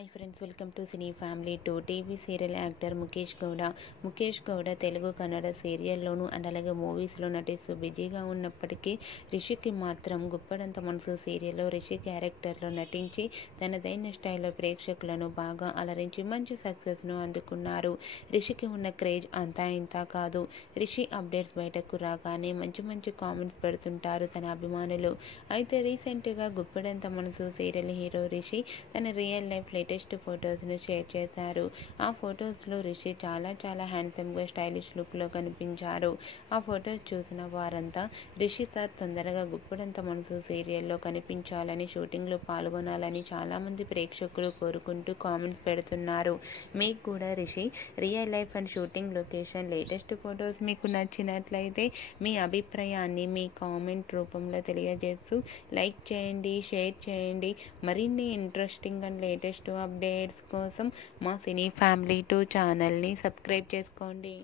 Hi friends, welcome to cine family 2. TV serial actor Mukesh Gowda Telugu Kannada సీరియల్లోనూ and అలాగే మూవీస్లో నటిస్తూ బిజీగా ఉన్నప్పటికీ రిషికి మాత్రం గుప్పడంత మనసు సీరియల్లో రిషి క్యారెక్టర్లో నటించి తనదైన స్టైల్లో ప్రేక్షకులను బాగా అలరించి మంచి సక్సెస్ను అందుకున్నారు. రిషికి ఉన్న క్రేజ్ అంతా ఇంతా కాదు. రిషి అప్డేట్స్ బయటకు రాగానే మంచి మంచి కామెంట్స్ పెడుతుంటారు తన అభిమానులు. అయితే రీసెంట్గా గుప్పడంత మనసు సీరియల్ హీరో రిషి తన రియల్ లైఫ్ లేటెస్ట్ ఫొటోస్ను షేర్ చేశారు. ఆ ఫొటోస్లో రిషి చాలా హ్యాండ్సమ్గా స్టైలిష్ లుక్లో కనిపించారు. ఆ ఫొటోస్ చూసిన వారంతా రిషి సార్ తొందరగా గుప్పడంత మనసు సీరియల్లో కనిపించాలని, షూటింగ్లో పాల్గొనాలని చాలామంది ప్రేక్షకులు కోరుకుంటూ కామెంట్స్ పెడుతున్నారు. మీకు కూడా Rishi real life and shooting location latest photos మీకు నచ్చినట్లయితే మీ అభిప్రాయాన్ని మీ కామెంట్ రూపంలో తెలియజేస్తూ లైక్ చేయండి, షేర్ చేయండి. మరిన్ని ఇంట్రెస్టింగ్ అండ్ లేటెస్ట్ అప్డేట్స్ కోసం మా సినీ ఫ్యామిలీ 2 ఛానల్ని సబ్స్క్రైబ్ చేసుకోండి.